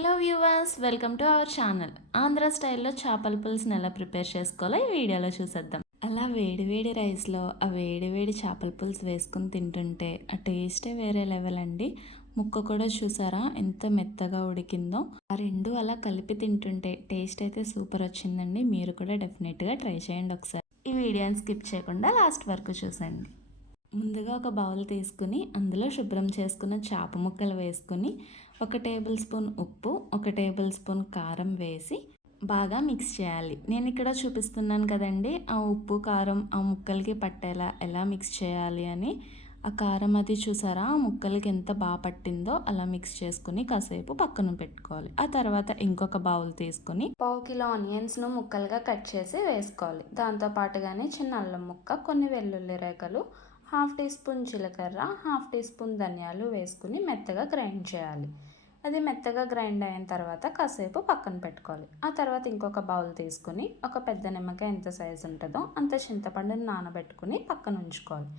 Hello viewers, welcome to our channel. Andhra స్టైల్లో చేపల పులుసుని ఎలా ప్రిపేర్ చేసుకోవాలో ఈ వీడియోలో చూసేద్దాం. అలా వేడి వేడి రైస్లో ఆ వేడి వేడి చేపల పులుసు వేసుకుని తింటుంటే ఆ టేస్టే వేరే లెవెల్ అండి. ముక్క కూడా చూసారా ఎంత మెత్తగా ఉడికిందో. ఆ రెండు అలా కలిపి తింటుంటే టేస్ట్ అయితే సూపర్ వచ్చిందండి. మీరు కూడా డెఫినెట్గా ట్రై చేయండి ఒకసారి. ఈ వీడియోని స్కిప్ చేయకుండా లాస్ట్ వరకు చూసండి. ముందుగా ఒక బౌల్ తీసుకుని అందులో శుభ్రం చేసుకున్న చేప ముక్కలు వేసుకుని 1 టేబుల్ స్పూన్ ఉప్పు, 1 టేబుల్ స్పూన్ కారం వేసి బాగా మిక్స్ చేయాలి. నేను ఇక్కడ చూపిస్తున్నాను కదండి, ఆ ఉప్పు కారం ఆ ముక్కలకి పట్టేలా ఎలా మిక్స్ చేయాలి అని. ఆ కారం అది చూసారా, ఆ ముక్కలకి ఎంత బాగా పట్టిందో అలా మిక్స్ చేసుకుని కాసేపు పక్కన పెట్టుకోవాలి. ఆ తర్వాత ఇంకొక బౌల్ తీసుకుని 1/2 కిలో ఆనియన్స్ను ముక్కలుగా కట్ చేసి వేసుకోవాలి. దాంతోపాటుగానే చిన్న అల్లం ముక్క, కొన్ని వెల్లుల్లి రేఖలు, 1/2 టీ స్పూన్ జీలకర్ర, 1/2 టీ స్పూన్ ధనియాలు వేసుకుని మెత్తగా గ్రైండ్ చేయాలి. అది మెత్తగా గ్రైండ్ అయిన తర్వాత కాసేపు పక్కన పెట్టుకోవాలి. ఆ తర్వాత ఇంకొక బౌల్ తీసుకుని ఒక పెద్ద నిమ్మకాయ ఎంత సైజు ఉంటుందో అంత చింతపండుని నానబెట్టుకుని పక్కన ఉంచుకోవాలి.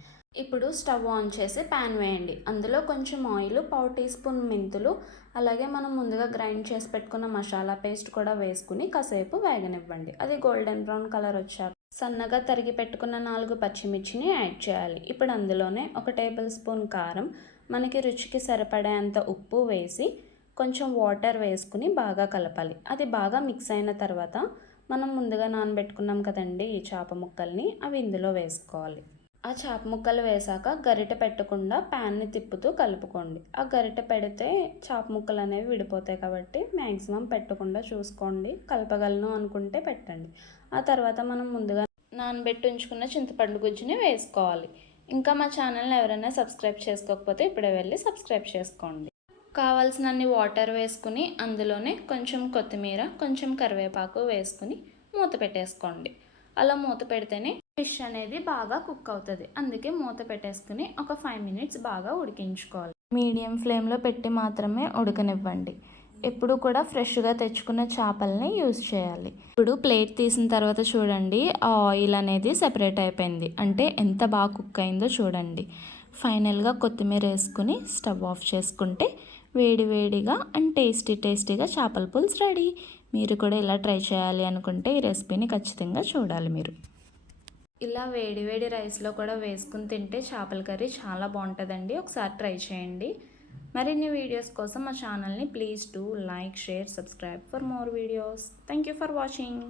ఇప్పుడు స్టవ్ ఆన్ చేసి ప్యాన్ వేయండి. అందులో కొంచెం ఆయిల్, 1/2 టీ స్పూన్ మెంతులు, అలాగే మనం ముందుగా గ్రైండ్ చేసి పెట్టుకున్న మసాలా పేస్ట్ కూడా వేసుకుని కాసేపు వేగనివ్వండి. అది గోల్డెన్ బ్రౌన్ కలర్ వచ్చాక సన్నగా తరిగి పెట్టుకున్న 4 పచ్చిమిర్చిని యాడ్ చేయాలి. ఇప్పుడు అందులోనే 1 టేబుల్ స్పూన్ కారం, మనకి రుచికి సరిపడేంత ఉప్పు వేసి కొంచెం వాటర్ వేసుకుని బాగా కలపాలి. అది బాగా మిక్స్ అయిన తర్వాత మనం ముందుగా నానబెట్టుకున్నాం కదండి ఈ చేప ముక్కల్ని, అవి ఇందులో వేసుకోవాలి. ఆ చేప ముక్కలు వేసాక గరిటె పెట్టకుండా ప్యాన్ని తిప్పుతూ కలుపుకోండి. ఆ గరిటె పెడితే చేప ముక్కలు అనేవి విడిపోతాయి కాబట్టి మ్యాక్సిమం పెట్టకుండా చూసుకోండి. కలపగలను అనుకుంటే పెట్టండి. ఆ తర్వాత మనం ముందుగా నానబెట్టి ఉంచుకున్న చింతపండు గుజ్జుని వేసుకోవాలి. ఇంకా మా ఛానల్ని ఎవరైనా సబ్స్క్రైబ్ చేసుకోకపోతే ఇప్పుడే వెళ్ళి సబ్స్క్రైబ్ చేసుకోండి. కావాల్సినన్ని వాటర్ వేసుకుని అందులోనే కొంచెం కొత్తిమీర, కొంచెం కరివేపాకు వేసుకుని మూత పెట్టేసుకోండి. అలా మూత పెడితేనే ఫిష్ అనేది బాగా కుక్ అవుతుంది. అందుకే మూత పెట్టేసుకుని ఒక 5 మినిట్స్ బాగా ఉడికించుకోవాలి. మీడియం ఫ్లేమ్లో పెట్టి మాత్రమే ఉడకనివ్వండి. ఎప్పుడు కూడా ఫ్రెష్గా తెచ్చుకున్న చేపల్ని యూజ్ చేయాలి. ఇప్పుడు ప్లేట్ తీసిన తర్వాత చూడండి, ఆ ఆయిల్ అనేది సెపరేట్ అయిపోయింది. అంటే ఎంత బాగా కుక్ అయిందో చూడండి. ఫైనల్గా కొత్తిమీర వేసుకుని స్టవ్ ఆఫ్ చేసుకుంటే వేడి వేడిగా అండ్ టేస్టీగా చేపల పులుసు రెడీ. మీరు కూడా ఇలా ట్రై చేయాలి అనుకుంటే ఈ రెసిపీని ఖచ్చితంగా చూడాలి మీరు. ఇలా వేడి వేడి రైస్లో కూడా వేసుకుని తింటే చేపల కర్రీ చాలా బాగుంటుందండి. ఒకసారి ట్రై చేయండి. మరిన్ని వీడియోస్ కోసం మా ఛానల్ని please do like, share, subscribe for more videos. Thank you for watching.